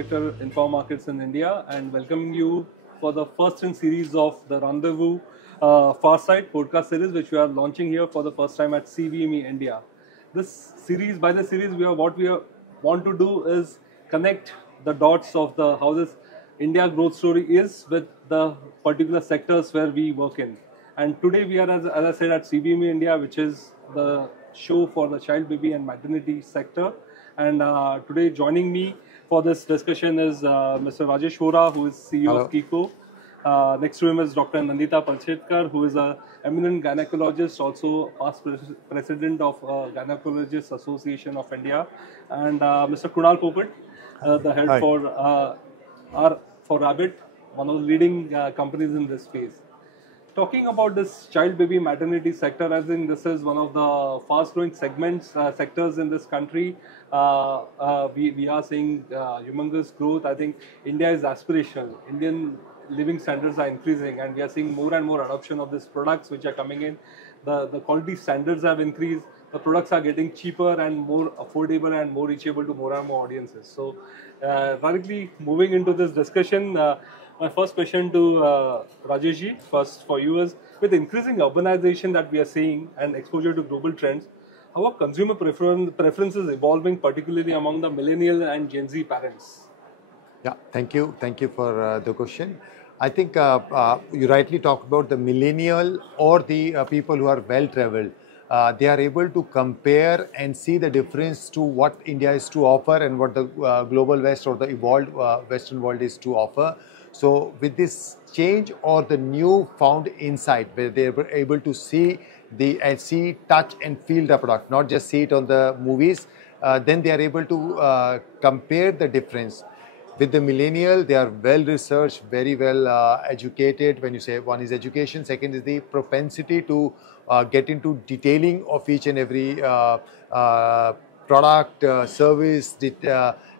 Director, Informa Markets in India, and welcoming you for the first in series of the Rendezvous Farsight podcast series, which we are launching here for the first time at CBME India. This series, by the series, what we want to do is connect the dots of how this India growth story is with the particular sectors where we work in. And today we are, as I said, at CBME India, which is the show for the child, baby and maternity sector. And today joining me for this discussion is Mr. Rajesh Vohra, who is CEO of Chicco. Next to him is Dr. Nandita Palshetkar, who is an eminent gynecologist, also past president of Gynaecological Association of India. And Mr. Kunal Popat, the head for Rabbit, one of the leading companies in this space. Talking about this child, baby, maternity sector, I think this is one of the fast-growing sectors in this country. We are seeing humongous growth. I think India is aspirational. Indian living standards are increasing, and we are seeing more and more adoption of these products which are coming in. The quality standards have increased. The products are getting cheaper and more affordable and more reachable to more and more audiences. So, directly moving into this discussion, my first question to Rajesh, first for you is, with increasing urbanization that we are seeing and exposure to global trends, how are consumer preferences evolving, particularly among the millennial and Gen Z parents? Yeah, thank you. Thank you for the question. I think you rightly talked about the millennial or the people who are well-traveled. They are able to compare and see the difference to what India is to offer and what the global West or the evolved Western world is to offer. So with this change or the new found insight where they were able to see, touch and feel the product, not just see it on the movies, then they are able to compare the difference. With the millennial, they are well researched, very well educated. When you say one is education, second is the propensity to get into detailing of each and every product, service,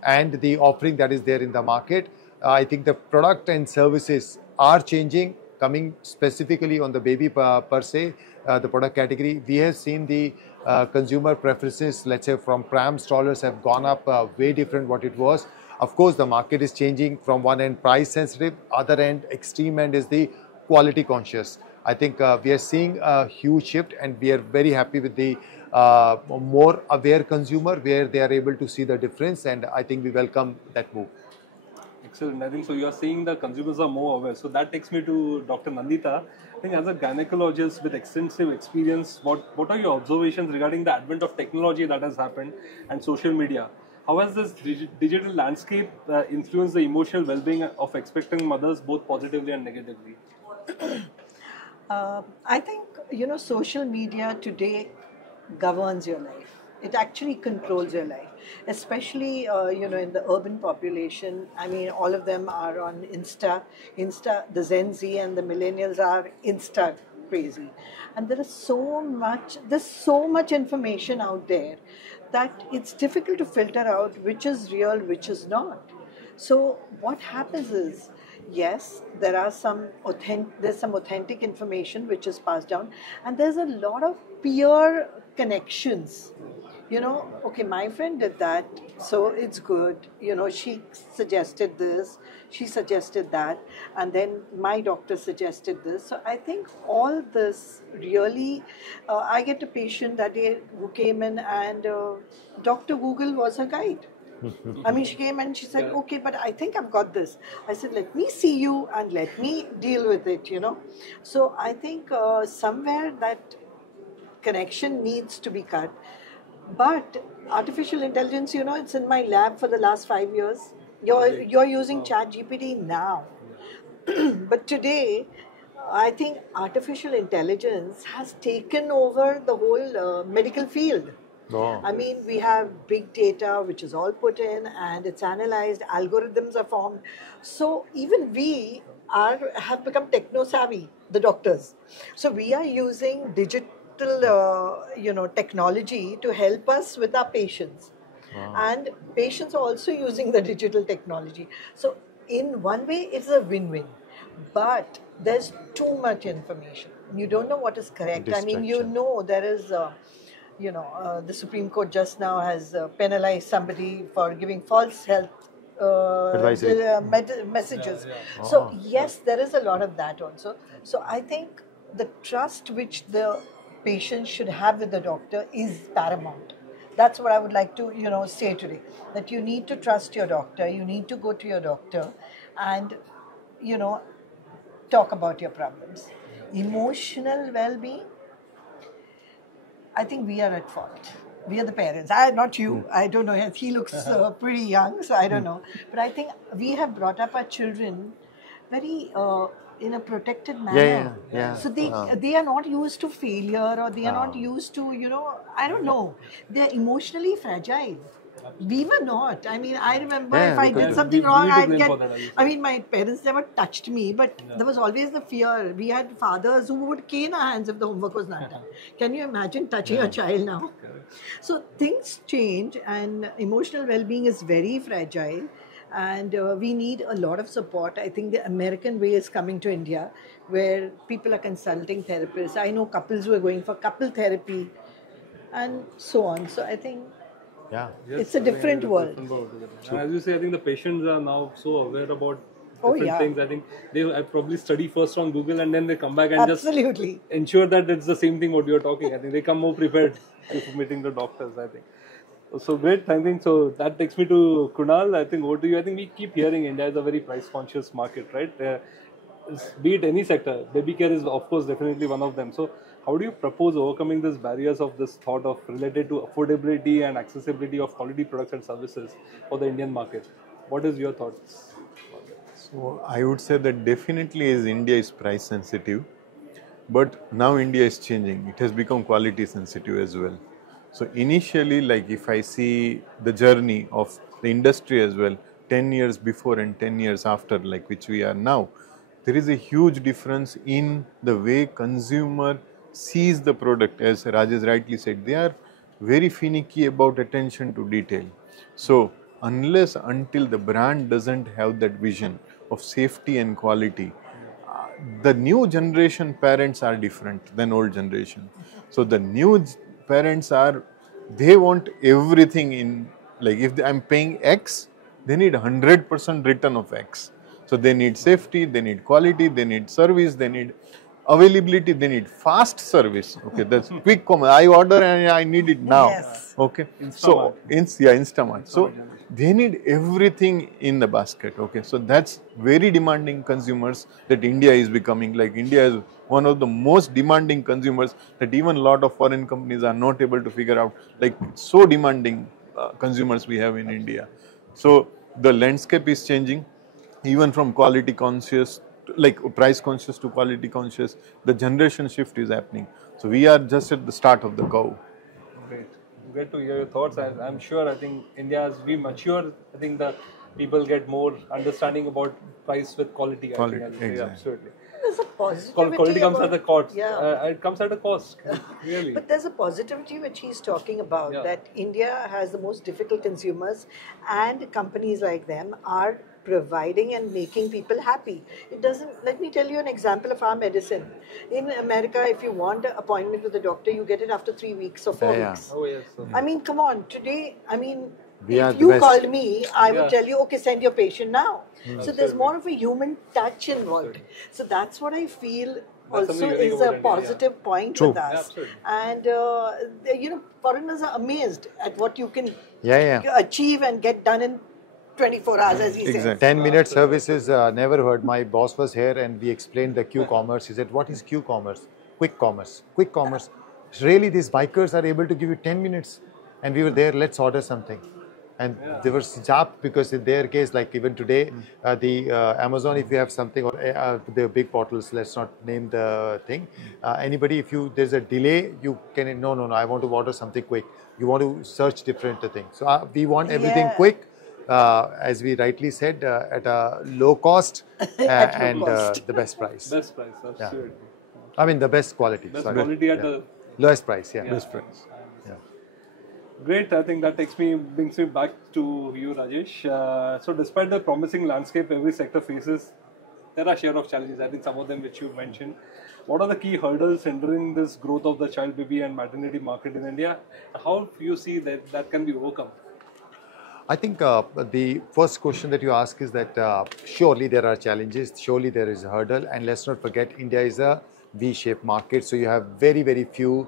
and the offering that is there in the market. I think the product and services are changing, coming specifically on the baby per se, the product category. We have seen the consumer preferences, let's say from pram strollers have gone up, way different what it was. Of course, the market is changing from one end price sensitive, other end extreme end is the quality conscious. I think we are seeing a huge shift and we are very happy with the more aware consumer where they are able to see the difference, and I think we welcome that move. Excellent. I think so. You are saying the consumers are more aware. So that takes me to Dr. Nandita. I think as a gynecologist with extensive experience, what are your observations regarding the advent of technology that has happened and social media? How has this digital landscape influenced the emotional well-being of expectant mothers, both positively and negatively? I think, social media today governs your life. It actually controls your life, especially, in the urban population. I mean, all of them are on Insta, the Gen Z and the millennials are Insta crazy. And there's so much information out there that it's difficult to filter out which is real, which is not. So what happens is, yes, there's some authentic information which is passed down, and there's a lot of peer connections. Okay, my friend did that, so it's good. She suggested this, she suggested that, and then my doctor suggested this. So I think all this really, I get a patient that day who came in and Dr. Google was her guide. I mean, she came and she said, okay, but I think I've got this. I said, let me see you and let me deal with it, So I think somewhere that connection needs to be cut. But artificial intelligence, it's in my lab for the last 5 years. You're using ChatGPT now. But today, I think artificial intelligence has taken over the whole medical field. Oh. I mean, we have big data, which is all put in and it's analyzed, algorithms are formed. So even we have become techno-savvy, the doctors. So we are using digital technology to help us with our patients. Wow. And patients are also using the digital technology. So in one way, it's a win-win. But there's too much information. You don't know what is correct. I mean, there is, the Supreme Court just now has penalized somebody for giving false health Advisory. messages. Yeah. So yes, there is a lot of that also. So I think the trust which the patient should have with the doctor is paramount. That's what I would like to, say today. That you need to trust your doctor. You need to go to your doctor, and talk about your problems. Emotional well-being, I think we are at fault. We are the parents. Not you. I don't know. He looks pretty young, so I don't know. But I think we have brought up our children very in a protected manner. Yeah. So they are not used to failure, or they are not used to, I don't know. They are emotionally fragile. We were not. I mean, I remember if I did something wrong, I'd get. I mean, my parents never touched me, but there was always the fear. We had fathers who would cane our hands if the homework was not done. Can you imagine touching a child now? So things change, and emotional well-being is very fragile, and we need a lot of support. I think the American way is coming to India, where people are consulting therapists. I know couples who are going for couple therapy, and so on. So I think. Yeah. Yes, It's a different world. And as you say, I think the patients are now so aware about different things. I think they probably study first on Google, and then they come back and just ensure that it's the same thing what you're talking. I think they come more prepared before meeting the doctors, I think. So great, I think. So that takes me to Kunal. I think, what do you? I think we keep hearing India is a very price conscious market, right? Be it any sector, baby care is of course definitely one of them. So how do you propose overcoming these barriers of this thought of related to affordability and accessibility of quality products and services for the Indian market? What is your thoughts? So I would say that definitely India is price sensitive, but now India is changing. It has become quality sensitive as well. So initially, like if I see the journey of the industry as well, 10 years before and 10 years after, like which we are now, there is a huge difference in the way consumer sees the product. As Rajesh rightly said, they are very finicky about attention to detail. So until the brand doesn't have that vision of safety and quality, the new generation parents are different than old generation. So the new parents they want everything in, like if I'm paying X, they need 100% return of X. So they need safety, they need quality, they need service, they need availability, they need fast service. Okay, that's quick commerce. I order and I need it now. Yes. Okay, Instamart. Instamart. So they need everything in the basket. Okay, so that's very demanding consumers that India is becoming. Like India is one of the most demanding consumers that even a lot of foreign companies are not able to figure out. Like so demanding consumers we have in India. So the landscape is changing. Even from quality conscious, like price conscious to quality conscious, the generation shift is happening. So we are just at the start of the curve. Great. Great to hear your thoughts. I'm sure, I think India, as we mature, I think the people get more understanding about price with quality. Quality, I think, exactly. Absolutely. There's a positivity. Quality comes at the cost. Yeah. It comes at a cost, really. But there's a positivity which he's talking about, that India has the most difficult consumers, and companies like them are providing and making people happy. It doesn't, let me tell you an example of our medicine. In America, if you want an appointment with a doctor, you get it after 3 weeks or 4 weeks. Oh, yes. I mean, come on, today, I mean, We are if the you best. called me, I would tell you, okay, send your patient now. So there's more of a human touch involved. So that's what I feel also something very is good a in positive point with us. And, foreigners are amazed at what you can achieve and get done in 24 hours, as he said. 10-minute services, never heard. My boss was here and we explained the Q-commerce. He said, what is Q-commerce? Quick commerce. Quick commerce. Really, these bikers are able to give you 10 minutes. And we were there, let's order something. And they were zapped because in their case, like even today, the Amazon, if you have something, or the big bottles, let's not name the thing. Anybody, if there's a delay, you can, no, I want to order something quick. You want to search different things. So we want everything quick. As we rightly said, at a low cost and the best price. Best price, absolutely. I mean, the best quality. Best quality at the lowest price, Best price. Great. I think that brings me back to you, Rajesh. So despite the promising landscape every sector faces, there are share of challenges. I think some of them which you mentioned. What are the key hurdles hindering this growth of the child, baby and maternity market in India? How do you see that can be overcome? I think the first question that you ask is that surely there are challenges, surely there is a hurdle, and let's not forget India is a V-shaped market, so you have very, very few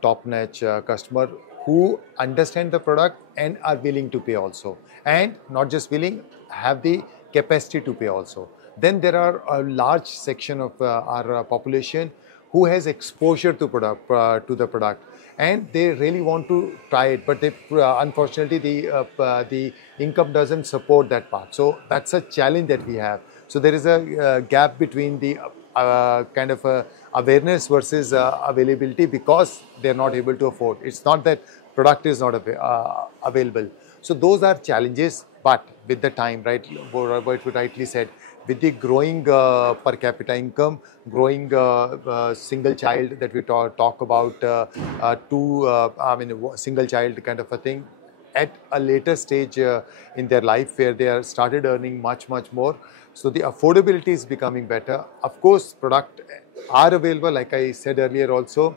top-notch customer who understand the product and are willing to pay also, and not just willing, have the capacity to pay also. Then there are a large section of our population who has exposure to the product, and they really want to try it, but they, unfortunately the income doesn't support that part. So that's a challenge that we have. So there is a gap between the kind of awareness versus availability, because they're not able to afford. It's not that product is not available. So those are challenges, but with the time, right, what you rightly said, with the growing per capita income, growing single child that we talk about, single child kind of a thing, at a later stage in their life where they are started earning much more. So the affordability is becoming better. Of course, product are available, like I said earlier also.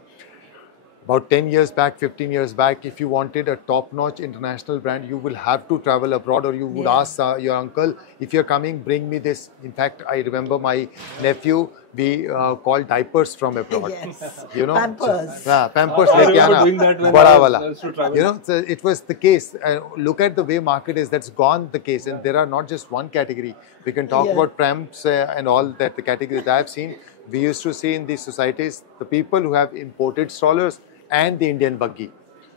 About 10 years back, 15 years back, if you wanted a top-notch international brand, you will have to travel abroad, or you would ask your uncle, if you're coming, bring me this. In fact, I remember my nephew, we called diapers from abroad. Yes. You know, Pampers. Pampers. I remember doing that when I used to travel. You know, so it was the case. Look at the way market is, that's gone the case. And there are not just one category. We can talk about pramps and all that, the categories that I've seen. We used to see in these societies, the people who have imported strollers and the Indian buggy.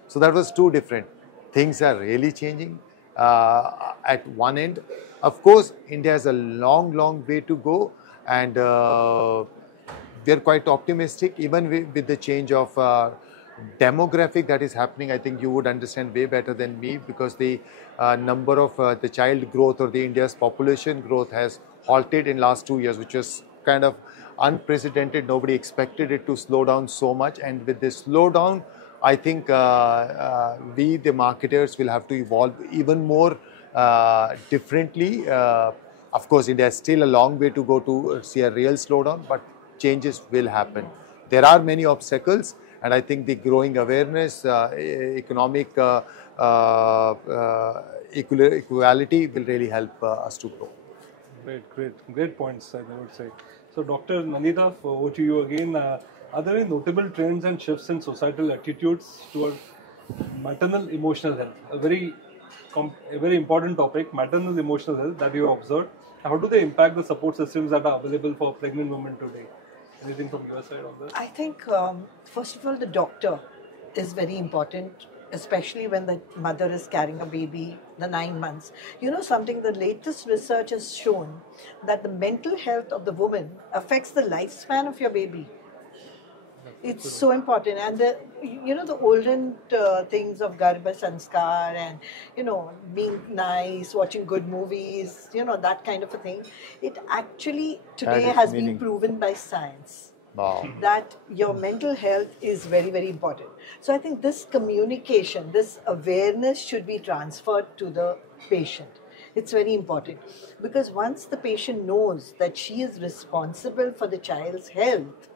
So that was two different. Things are really changing at one end. Of course, India has a long way to go, and we are quite optimistic, even with the change of demographic that is happening. I think you would understand way better than me, because the number of the child growth, or the India's population growth, has halted in last 2 years, which was kind of unprecedented. Nobody expected it to slow down so much, and with this slowdown, I think we, the marketers, will have to evolve even more differently. Of course, India has still a long way to go to see a real slowdown, but changes will happen. There are many obstacles, and I think the growing awareness, economic equality will really help us to grow. Great points, I would say. So, Dr. Nandita, over to you again. Are there any notable trends and shifts in societal attitudes toward maternal emotional health? A very important topic, maternal emotional health, that you have observed. How do they impact the support systems that are available for pregnant women today? Anything from your side on this? I think, first of all, the doctor is very important, especially when the mother is carrying a baby, the 9 months. You know something, the latest research has shown that the mental health of the woman affects the lifespan of your baby. It's so important. And the olden things of Garbha Sanskar and, being nice, watching good movies, that kind of a thing, it actually today has been proven by science. Wow. That your mental health is very, very important. So I think this communication, this awareness should be transferred to the patient. It's very important, because once the patient knows that she is responsible for the child's health,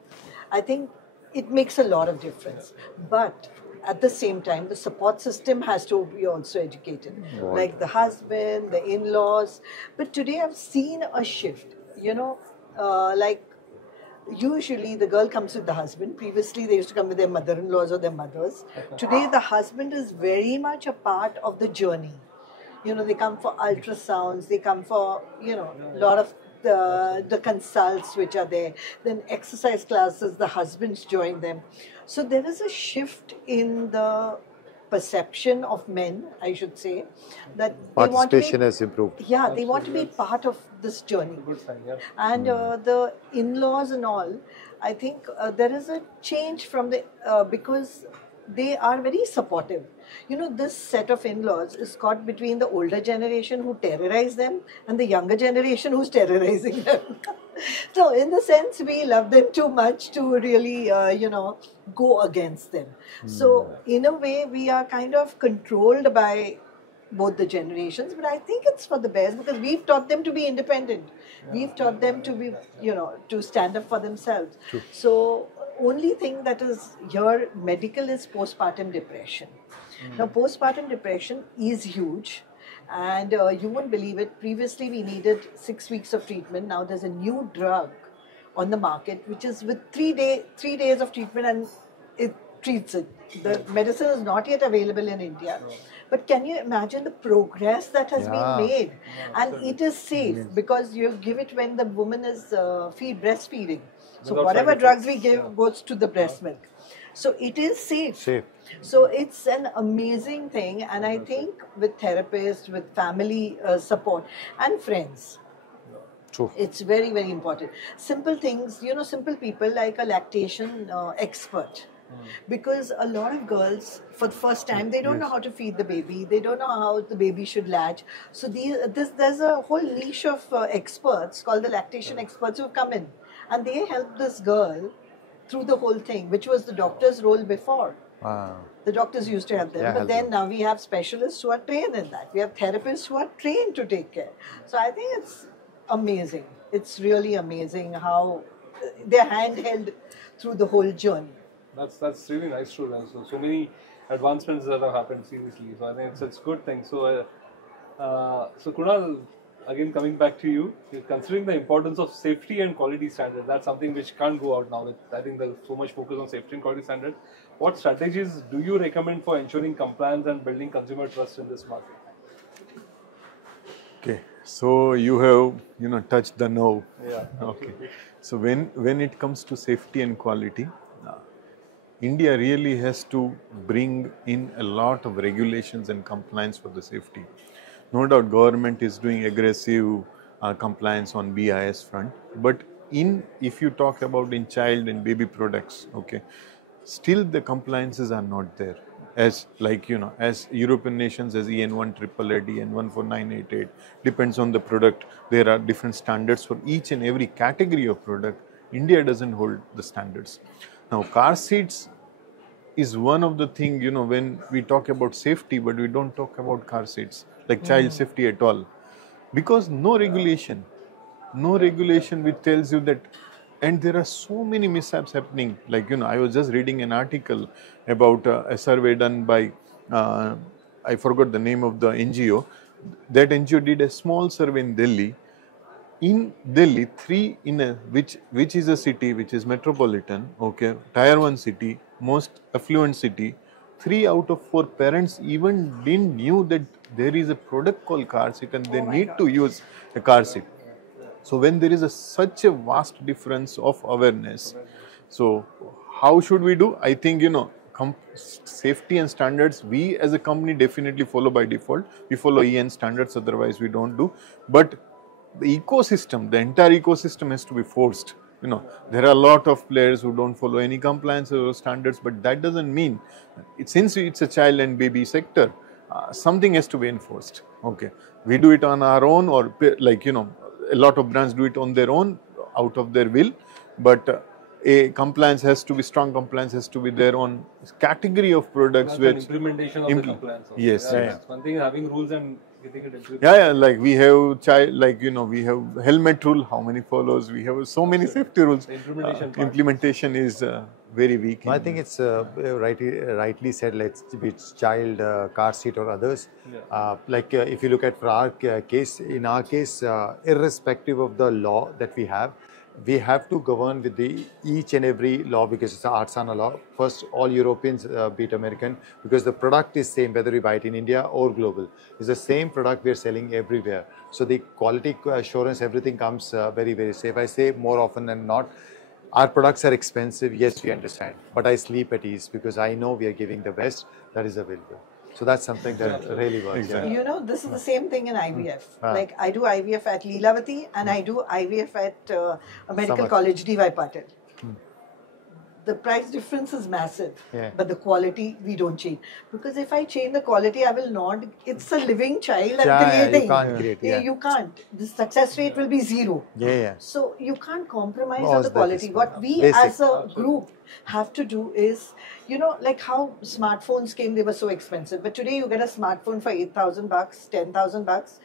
I think it makes a lot of difference. But at the same time, the support system has to be also educated, like the husband, the in-laws. But today I've seen a shift, like usually the girl comes with the husband. Previously they used to come with their mother-in-laws or their mothers. Today the husband is very much a part of the journey. They come for ultrasounds, they come for, a lot of the consults which are there. Then exercise classes, the husbands join them. So there is a shift in the perception of men, I should say, that participation has improved. Yeah, they want to be part of this journey. Good sign, yeah. And the in-laws and all, I think there is a change from the because they are very supportive. This set of in-laws is caught between the older generation who terrorize them and the younger generation who's terrorizing them. So in the sense, we love them too much to really, go against them. So in a way, we are kind of controlled by both the generations, but I think it's for the best, because we've taught them to be independent. We've taught them to be, to stand up for themselves. True. So only thing that is here medical is postpartum depression. Now postpartum depression is huge, And you won't believe it. Previously, we needed 6 weeks of treatment. Now there's a new drug on the market, which is with 3 days of treatment, and it treats it. The medicine is not yet available in India. But can you imagine the progress that has been made? And it is safe because you give it when the woman is breastfeeding. So whatever drugs we give goes to the breast milk. So it is safe. So it's an amazing thing, and I think with therapists, with family support and friends, it's very, very important. Simple things, simple people like a lactation expert. Because a lot of girls, for the first time, they don't know how to feed the baby. They don't know how the baby should latch. So there's a whole niche of experts called the lactation experts who come in. And they help this girl through the whole thing, which was the doctor's role before. The doctors used to help them. But then now we have specialists who are trained in that. We have therapists who are trained to take care. So I think it's amazing. It's really amazing how they're handheld through the whole journey. That's really nice to learn. So many advancements that have happened seriously. So I think it's a good thing. So Kunal, again coming back to you, considering the importance of safety and quality standards, that's something which can't go out now. I think there's so much focus on safety and quality standards. What strategies do you recommend for ensuring compliance and building consumer trust in this market? Okay, so you have touched the nerve. Yeah. Okay. So when it comes to safety and quality, India really has to bring in a lot of regulations and compliance for the safety. No doubt government is doing aggressive compliance on BIS front, but if you talk about in child and baby products, okay, still the compliances are not there. As as European nations, as EN 188, EN 14988, depends on the product. There are different standards for each and every category of product. India doesn't hold the standards. Now, car seats is one of the things, when we talk about safety, but we don't talk about car seats, like child safety at all. Because no regulation which tells you that, and there are so many mishaps happening. I was just reading an article about a survey done by, I forgot the name of the NGO. That NGO did a small survey in Delhi. In Delhi, which is a city which is metropolitan, okay, tier 1 city, most affluent city, 3 out of 4 parents even didn't knew that there is a product called car seat and they need to use a car seat. So when there is such a vast difference of awareness, so how should we do? I think, safety and standards, we as a company definitely follow by default. We follow EN standards, otherwise we don't do. But the ecosystem, the entire ecosystem has to be forced. There are a lot of players who don't follow any compliance or standards, but that doesn't mean, since it's a child and baby sector, something has to be enforced. Okay, we do it on our own, or a lot of brands do it on their own, out of their will, but strong compliance has to be there on category of products. That's implementation of the compliance. Yes. One thing is having rules and getting it implemented. Like we have we have helmet rule, how many follows, we have so many safety rules. The implementation is very weak. I think it's rightly said, it's child, car seat or others. If you look at for our case, in our case, irrespective of the law that we have to govern with each and every law, because it's an Artsana law. First, all Europeans beat American, because the product is same whether we buy it in India or global. It's the same product we are selling everywhere. So the quality assurance, everything comes very, very safe. I say more often than not, our products are expensive, yes, we understand. But I sleep at ease because I know we are giving the best that is available. So that's something that really works. Exactly. This is the same thing in IVF. Like I do IVF at Leelavati and I do IVF at a medical college, D.Y. Patil. The price difference is massive, but the quality we don't change. Because if I change the quality, I will not. It's a living child I'm creating. You can't create. You can't. The success rate will be 0. So you can't compromise on the quality. What we as a group have to do is, like how smartphones came, they were so expensive. But today you get a smartphone for $8,000, $10,000.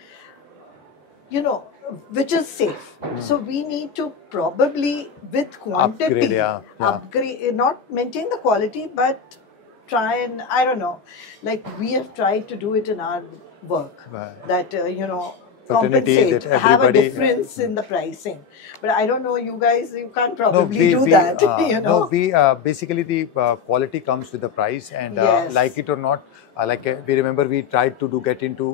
Which is safe. So we need to probably, with quantity, upgrade, not maintain the quality, but try and, I don't know, like we have tried to do it in our work. That, you know, Fraternity, compensate, that have a everybody- difference in the pricing. But I don't know, you guys, you can't probably do that, you know. No, we basically the quality comes with the price, and Yes. like it or not, we remember we tried to get into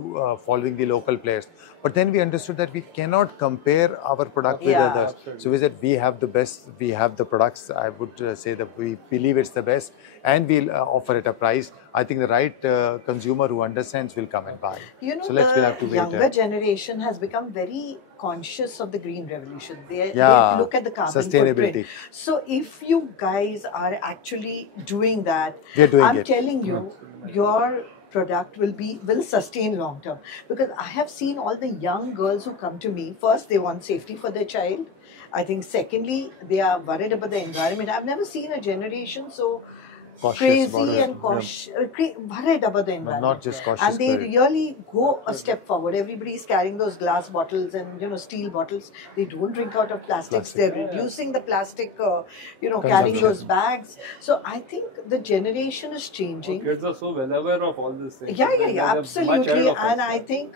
following the local players, but then we understood that we cannot compare our product with Yeah. others. So we said we have the best, we have the products. I would say that we believe it's the best, and we'll offer at a price. I think the right consumer who understands will come and buy. You know, So we'll have to the wait. younger generation has become very conscious of the green revolution. They Yeah, look at the carbon sustainability. footprint. So if you guys are actually doing that, We are doing I'm it. telling you, your product will sustain long term. Because I have seen all the young girls who come to me. First, they want safety for their child. I think secondly, they are worried about the environment. I've never seen a generation so Cautious crazy about it, and worried about the environment. not just cautious, And they but- really go a step forward. Everybody is carrying those glass bottles and, you know, steel bottles. They don't drink out of plastics. They're reducing the plastic, you know, carrying those bags. So I think the generation is changing. Kids are so well aware of all these things. Yeah, They're much absolutely. ahead of us. And I think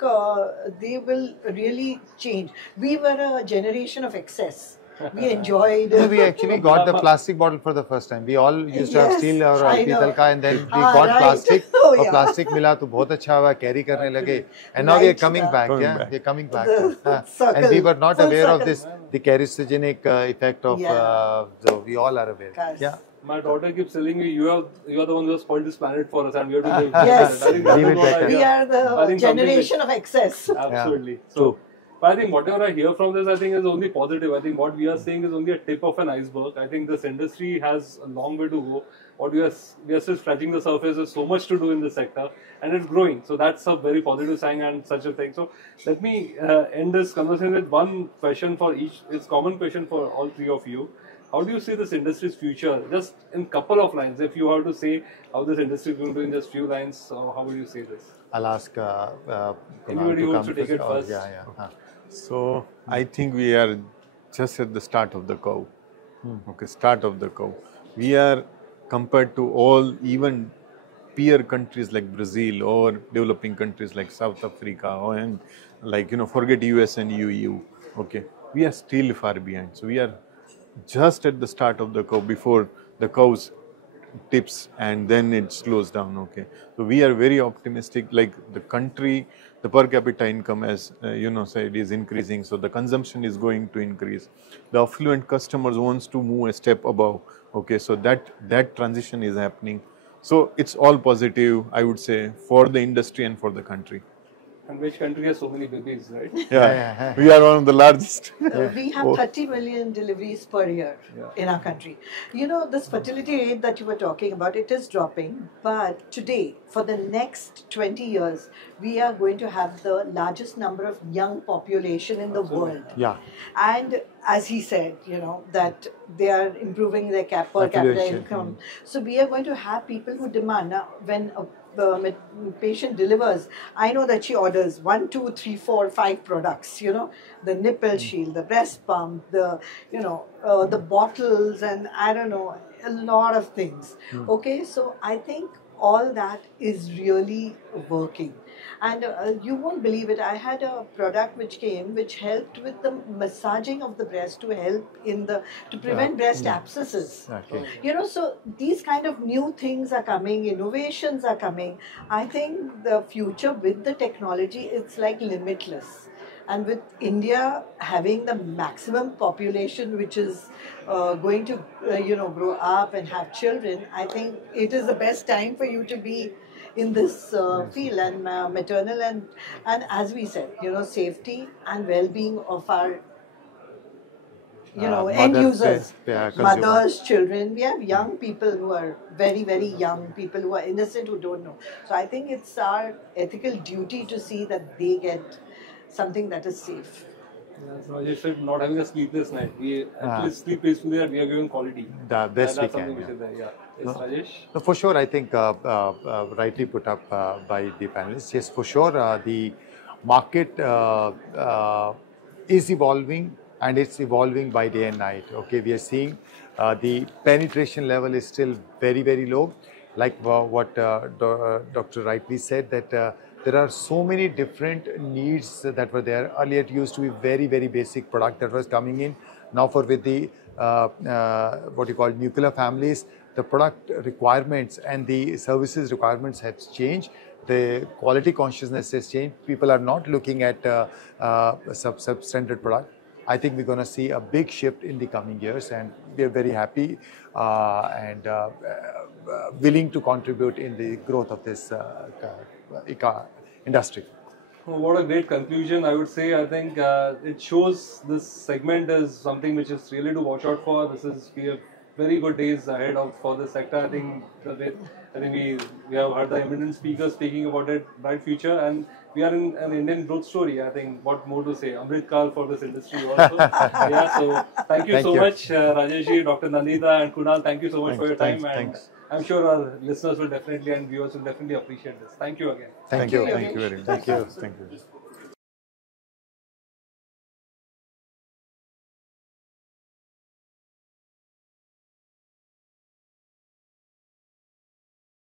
they will really change. We were a generation of excess. We enjoyed. No, we actually got the plastic bottle for the first time. We all used to have Yes, steel or I know. पीतल का, and then we हाँ, got right. plastic. Oh, और yeah. plastic मिला तो बहुत अच्छा हुआ, carry करने लगे. And now we are Right, coming back. Coming Yeah, back. we are coming back. The And circle, we were not full aware of circle. this, the carcinogenic effect of. Yeah. So we all are aware. Cars. Yeah. My daughter keeps telling me, you are the one who has spoiled this planet for us, and we have to live. Yes. I think that Leave is it what better. We are I the think something generation of excess. Absolutely. Yeah. So, but I think whatever I hear from this, I think is only positive. I think what we are saying is only a tip of an iceberg. I think this industry has a long way to go. What we are still scratching the surface. There's so much to do in this sector, and it's growing. So that's a very positive sign and such a thing. So let me end this conversation with one question for each. It's common question for all three of you. How do you see this industry's future? Just in couple of lines, if you have to say how this industry is going to do in just few lines, how would you say this? I'll ask Anybody who wants to take it Oh, first? Yeah. So I think we are just at the start of the curve. Okay, start of the curve. We are compared to all even peer countries like Brazil or developing countries like South Africa or and like forget US and EU. Okay, we are still far behind. So we are just at the start of the curve before the curve tips and then it slows down. Okay, so we are very optimistic. Like the country, the per capita income, as said, is increasing. So the consumption is going to increase. The affluent customers wants to move a step above. Okay, so that transition is happening. So it's all positive, I would say, for the industry and for the country. And which country has so many babies, right? Yeah, we are one of the largest. We have 30 million deliveries per year in our country. You know, this fertility rate that you were talking about, it is dropping. But today, for the next 20 years, we are going to have the largest number of young population in the world. Yeah. And as he said, that they are improving their per capita Population. income. So we are going to have people who demand. Now, when the patient delivers, I know that she orders 1, 2, 3, 4, 5 products, the nipple shield, the breast pump, the bottles, and I don't know, a lot of things. Okay, so I think all that is really working. And you won't believe it, I had a product which came which helped with the massaging of the breast to help to prevent breast abscesses. Okay. So these kind of new things are coming, innovations are coming. I think the future with the technology, it's like limitless. And with India having the maximum population which is going to grow up and have children, I think it is the best time for you to be in this field, and maternal and as we said, safety and well-being of our end users, mothers, children. We have young people who are very, very young, people who are innocent, who don't know. So I think it's our ethical duty to see that they get something that is safe. Yes, Rajesh said not having a sleepless night. We at least sleep peacefully and we are giving quality. The best we That's can. something which is there. Yeah. Yes, Rajesh? No, for sure, I think rightly put up by the panelists. Yes, for sure, the market is evolving, and it's evolving by day and night. Okay, we are seeing the penetration level is still very, very low. Like what Dr. rightly said, that There are so many different needs that were there. Earlier it used to be very, very basic product that was coming in. Now with the what you call nuclear families, the product requirements and the services requirements have changed. The quality consciousness has changed. People are not looking at substandard product. I think we're going to see a big shift in the coming years, and we are very happy and willing to contribute in the growth of this industry. What a great conclusion, I would say. I think it shows this segment is something which is really to watch out for. We have very good days ahead for this sector. I think we have heard the eminent speakers speaking about it, bright future, and we are in an Indian growth story. I think what more to say? Amrit Kal for this industry also. Yeah, so thank you so much, Rajesh, Dr. Nandita, and Kunal. Thank you so much for your time. Thanks. I'm sure our listeners will definitely and viewers will definitely appreciate this. Thank you again. Thank you. Thank you very much. Thank you. Thank you.